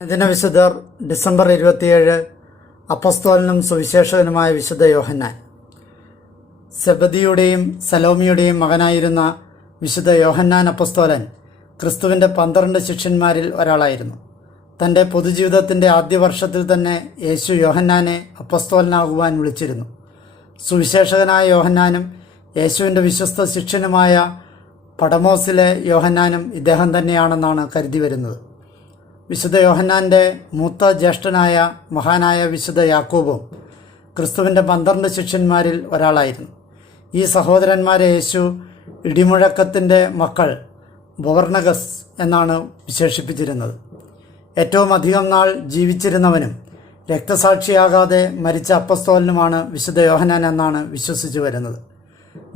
ദിനവിശുദ്ധർ December 27 അപ്പസ്തോലനും സുവിശേഷകനുമായ വിശുദ്ധ യോഹന്നാൻ. സെബദിയുടെയും സലോമിയുടെയും മകനായിരുന്ന വിശുദ്ധ യോഹന്നാൻ അപ്പസ്തോലൻ ക്രിസ്തുവിൻ്റെ 12 ശിഷ്യന്മാരിൽ ഒരാളായിരുന്നു. തൻ്റെ പൊതുജീവിതത്തിൻ്റെ ആദ്യ വർഷത്തിൽ തന്നെ യേശു യോഹന്നാനെ അപ്പസ്തോലനാകുവാൻ വിളിച്ചിരുന്നു. സുവിശേഷകനായ യോഹന്നാനും യേശുവിൻ്റെ വിശ്വസ്ത ശിഷ്യനുമായ പടമോസിലെ യോഹന്നാനും ഇദ്ദേഹം തന്നെയാണെന്നാണ് കരുതി വരുന്നത്. വിശുദ്ധ യോഹന്നാൻ്റെ മൂത്ത ജ്യേഷ്ഠനായ മഹാനായ വിശുദ്ധ യാക്കോബും ക്രിസ്തുവിൻ്റെ 12 ശിഷ്യന്മാരിൽ ഒരാളായിരുന്നു. ഈ സഹോദരന്മാരെ യേശു ഇടിമുഴക്കത്തിൻ്റെ മക്കൾ ബൊവർണഗസ് എന്നാണ് വിശേഷിപ്പിച്ചിരുന്നത്. ഏറ്റവും അധികം നാൾ ജീവിച്ചിരുന്നവനും രക്തസാക്ഷിയാകാതെ മരിച്ച അപ്പസ്തോലനുമാണ് വിശുദ്ധ യോഹന്നാൻ എന്നാണ് വിശ്വസിച്ചു വരുന്നത്.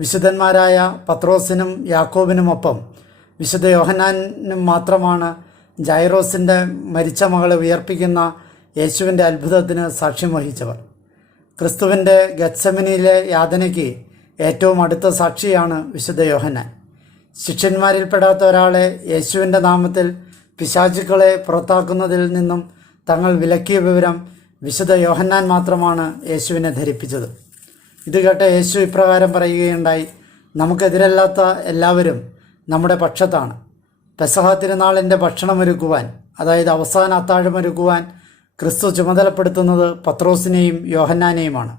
വിശുദ്ധന്മാരായ പത്രോസിനും യാക്കോബിനുമൊപ്പം വിശുദ്ധ യോഹന്നാനും മാത്രമാണ് ജൈറോസിൻ്റെ മരിച്ച മകളെ ഉയർപ്പിക്കുന്ന യേശുവിൻ്റെ അത്ഭുതത്തിന് സാക്ഷ്യം വഹിച്ചവർ. ക്രിസ്തുവിൻ്റെ ഗത്സമനിയിലെ യാതനയ്ക്ക് ഏറ്റവും അടുത്ത സാക്ഷിയാണ് വിശുദ്ധ യോഹന്നാൻ. ശിഷ്യന്മാരിൽപ്പെടാത്ത ഒരാളെ യേശുവിൻ്റെ നാമത്തിൽ പിശാചുക്കളെ പുറത്താക്കുന്നതിൽ നിന്നും തങ്ങൾ വിലക്കിയ വിവരം വിശുദ്ധ യോഹന്നാൻ മാത്രമാണ് യേശുവിനെ ധരിപ്പിച്ചത്. ഇത് കേട്ട യേശു ഇപ്രകാരം പറയുകയുണ്ടായി: നമുക്കെതിരല്ലാത്ത എല്ലാവരും നമ്മുടെ പക്ഷത്താണ്. പെസഹ തിരുനാളിൻ്റെ ഭക്ഷണമൊരുക്കുവാൻ, അതായത് അവസാന അത്താഴമൊരുക്കുവാൻ ക്രിസ്തു ചുമതലപ്പെടുത്തുന്നത് പത്രോസിനെയും യോഹന്നാനെയുമാണ്.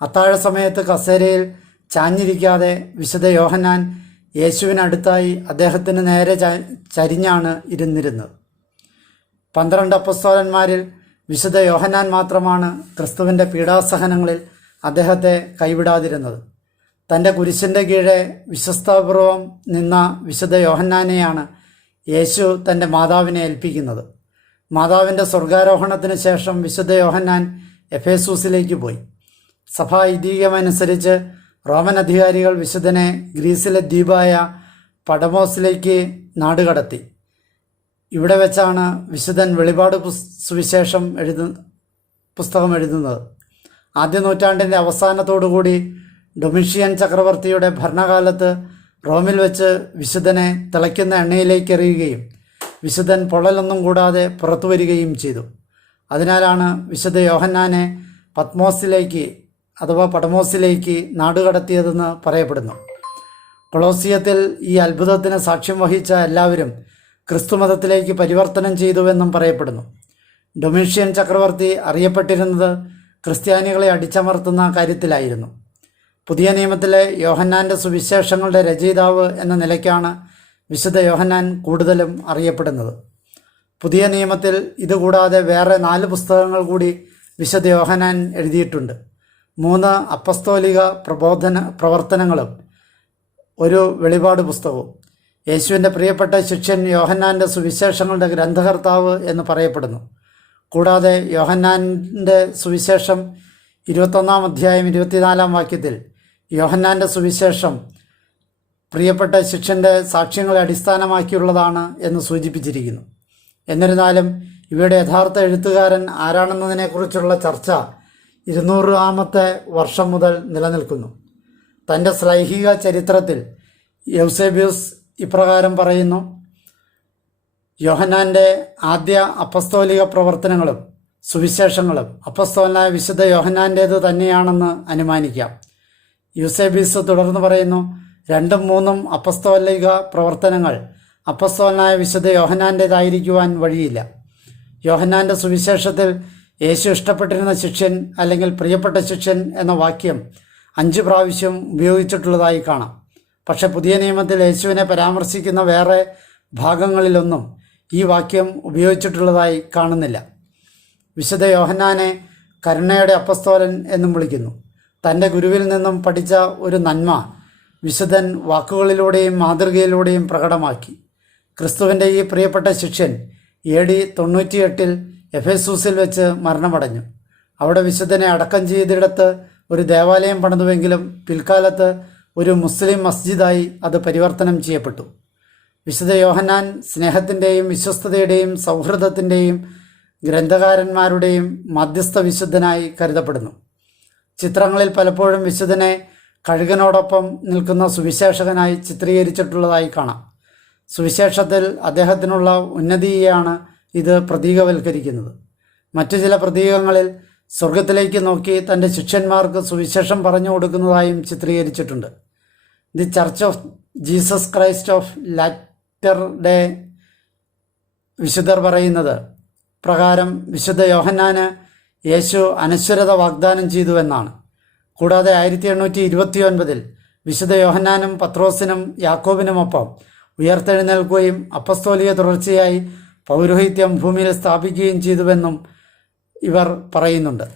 അത്താഴ സമയത്ത് കസേരയിൽ ചാഞ്ഞിരിക്കാതെ വിശുദ്ധ യോഹന്നാൻ യേശുവിനടുത്തായി അദ്ദേഹത്തിന് നേരെ ചരിഞ്ഞാണ് ഇരുന്നിരുന്നത്. 12 അപ്പസ്തോലന്മാരിൽ വിശുദ്ധ യോഹന്നാൻ മാത്രമാണ് ക്രിസ്തുവിൻ്റെ പീഡാസഹനങ്ങളിൽ അദ്ദേഹത്തെ കൈവിടാതിരുന്നത്. തൻ്റെ കുരിശിൻ്റെ കീഴെ വിശ്വസ്താപൂർവം നിന്ന വിശുദ്ധ യോഹന്നാനെയാണ് യേശു തൻ്റെ മാതാവിനെ ഏൽപ്പിക്കുന്നത്. മാതാവിൻ്റെ സ്വർഗാരോഹണത്തിന് ശേഷം വിശുദ്ധ യോഹന്നാൻ എഫേസൂസിലേക്ക് പോയി. സഭാ ഐതിഹ്യമനുസരിച്ച് റോമൻ അധികാരികൾ വിശുദ്ധനെ ഗ്രീസിലെ ദ്വീപായ പടമോസിലേക്ക് നാടുകടത്തി. ഇവിടെ വെച്ചാണ് വിശുദ്ധൻ വെളിപാട് സുവിശേഷം പുസ്തകം എഴുതുന്നത്. ആദ്യ നൂറ്റാണ്ടിൻ്റെ അവസാനത്തോടുകൂടി ഡൊമിഷ്യൻ ചക്രവർത്തിയുടെ ഭരണകാലത്ത് റോമിൽ വെച്ച് വിശുദ്ധനെ തിളയ്ക്കുന്ന എണ്ണയിലേക്ക് എറിയുകയും വിശുദ്ധൻ പൊള്ളലൊന്നും കൂടാതെ പുറത്തു വരികയും ചെയ്തു. അതിനാലാണ് വിശുദ്ധ യോഹന്നാനെ പടമോസിലേക്ക് നാടുകടത്തിയതെന്ന് പറയപ്പെടുന്നു. കൊളോസിയത്തിൽ ഈ അത്ഭുതത്തിന് സാക്ഷ്യം വഹിച്ച എല്ലാവരും ക്രിസ്തുമതത്തിലേക്ക് പരിവർത്തനം ചെയ്തുവെന്നും പറയപ്പെടുന്നു. ഡൊമിഷ്യൻ ചക്രവർത്തി അറിയപ്പെട്ടിരുന്നത് ക്രിസ്ത്യാനികളെ അടിച്ചമർത്തുന്ന കാര്യത്തിലായിരുന്നു. പുതിയ നിയമത്തിലെ യോഹന്നാൻ്റെ സുവിശേഷങ്ങളുടെ രചയിതാവ് എന്ന നിലയ്ക്കാണ് വിശുദ്ധ യോഹന്നാൻ കൂടുതലും അറിയപ്പെടുന്നത്. പുതിയ നിയമത്തിൽ ഇതുകൂടാതെ വേറെ 4 പുസ്തകങ്ങൾ കൂടി വിശുദ്ധ യോഹന്നാൻ എഴുതിയിട്ടുണ്ട്. 3 അപ്പസ്തോലിക പ്രവർത്തനങ്ങളും ഒരു വെളിപാട് പുസ്തകവും. യേശുവിൻ്റെ പ്രിയപ്പെട്ട ശിഷ്യൻ യോഹന്നാൻ്റെ സുവിശേഷങ്ങളുടെ ഗ്രന്ഥകർത്താവ് എന്ന് പറയപ്പെടുന്നു. കൂടാതെ യോഹന്നാൻ്റെ സുവിശേഷം 21 അധ്യായം 24 വാക്യത്തിൽ യോഹന്നാൻ്റെ സുവിശേഷം പ്രിയപ്പെട്ട ശിഷ്യൻ്റെ സാക്ഷ്യങ്ങളെ അടിസ്ഥാനമാക്കിയുള്ളതാണ് എന്ന് സൂചിപ്പിച്ചിരിക്കുന്നു. എന്നിരുന്നാലും ഇവയുടെ യഥാർത്ഥ എഴുത്തുകാരൻ ആരാണെന്നതിനെക്കുറിച്ചുള്ള ചർച്ച 200-ാമത്തെ വർഷം മുതൽ നിലനിൽക്കുന്നു. തൻ്റെ ശ്ലൈഹിക ചരിത്രത്തിൽ യൗസേബിയൂസ് ഇപ്രകാരം പറയുന്നു: യോഹന്നാൻ്റെ ആദ്യ അപ്പസ്തോലിക പ്രവർത്തനങ്ങളും സുവിശേഷങ്ങളും അപ്പസ്തോലനായ വിശുദ്ധ യോഹന്നാൻ്റേത് തന്നെയാണെന്ന് അനുമാനിക്കാം. യൂസേബീസ് തുടർന്ന് പറയുന്നു: 2ഉം 3ഉം അപ്പസ്തോലിക പ്രവർത്തനങ്ങൾ അപ്പസ്തോലനായ വിശുദ്ധ യോഹന്നാൻ്റേതായിരിക്കുവാൻ വഴിയില്ല. യോഹന്നാൻ്റെ സുവിശേഷത്തിൽ യേശു ഇഷ്ടപ്പെട്ടിരുന്ന ശിഷ്യൻ അല്ലെങ്കിൽ പ്രിയപ്പെട്ട ശിഷ്യൻ എന്ന വാക്യം 5 പ്രാവശ്യം ഉപയോഗിച്ചിട്ടുള്ളതായി കാണാം. പക്ഷേ പുതിയ നിയമത്തിൽ യേശുവിനെ പരാമർശിക്കുന്ന വേറെ ഭാഗങ്ങളിലൊന്നും ഈ വാക്യം ഉപയോഗിച്ചിട്ടുള്ളതായി കാണുന്നില്ല. വിശുദ്ധ യോഹന്നാനെ കരുണയുടെ അപ്പസ്തോലൻ എന്നും വിളിക്കുന്നു. തൻ്റെ ഗുരുവിൽ നിന്നും പഠിച്ച ഒരു നന്മ വിശുദ്ധൻ വാക്കുകളിലൂടെയും മാതൃകയിലൂടെയും പ്രകടമാക്കി. ക്രിസ്തുവിൻ്റെ ഈ പ്രിയപ്പെട്ട ശിഷ്യൻ AD 98 എഫേസൂസിൽ വെച്ച് മരണമടഞ്ഞു. അവിടെ വിശുദ്ധനെ അടക്കം ചെയ്തിടത്ത് ഒരു ദേവാലയം പണിതുവെങ്കിലും പിൽക്കാലത്ത് ഒരു മുസ്ലിം മസ്ജിദായി അത് പരിവർത്തനം ചെയ്യപ്പെട്ടു. വിശുദ്ധ യോഹന്നാൻ സ്നേഹത്തിൻ്റെയും വിശ്വസ്തതയുടെയും സൗഹൃദത്തിൻ്റെയും ഗ്രന്ഥകാരന്മാരുടെയും മധ്യസ്ഥ വിശുദ്ധനായി കരുതപ്പെടുന്നു. ചിത്രങ്ങളിൽ പലപ്പോഴും വിശുദ്ധനെ കഴുകനോടൊപ്പം നിൽക്കുന്ന സുവിശേഷകനായി ചിത്രീകരിച്ചിട്ടുള്ളതായി കാണാം. സുവിശേഷത്തിൽ അദ്ദേഹത്തിനുള്ള ഉന്നതിയെയാണ് ഇത് പ്രതീകവൽക്കരിക്കുന്നത്. മറ്റു ചില പ്രതീകങ്ങളിൽ സ്വർഗത്തിലേക്ക് നോക്കി തൻ്റെ ശിഷ്യന്മാർക്ക് സുവിശേഷം പറഞ്ഞു കൊടുക്കുന്നതായും ചിത്രീകരിച്ചിട്ടുണ്ട്. The church of Jesus Christ of latter day വിശുദ്ധർ പറയുന്നത് പ്രകാരം വിശുദ്ധ യോഹന്നാന് യേശു അനശ്വരത വാഗ്ദാനം ചെയ്തു എന്നാണ്. കൂടാതെ 1829 വിശുദ്ധ യോഹന്നാനും പത്രോസിനും യാക്കോബിനുമൊപ്പം ഉയർത്തെഴുന്നേൽക്കുകയും അപ്പസ്തോലിക തുടർച്ചയായി പൗരോഹിത്യം ഭൂമിയിൽ സ്ഥാപിക്കുകയും ചെയ്തുവെന്നും ഇവർ പറയുന്നുണ്ട്.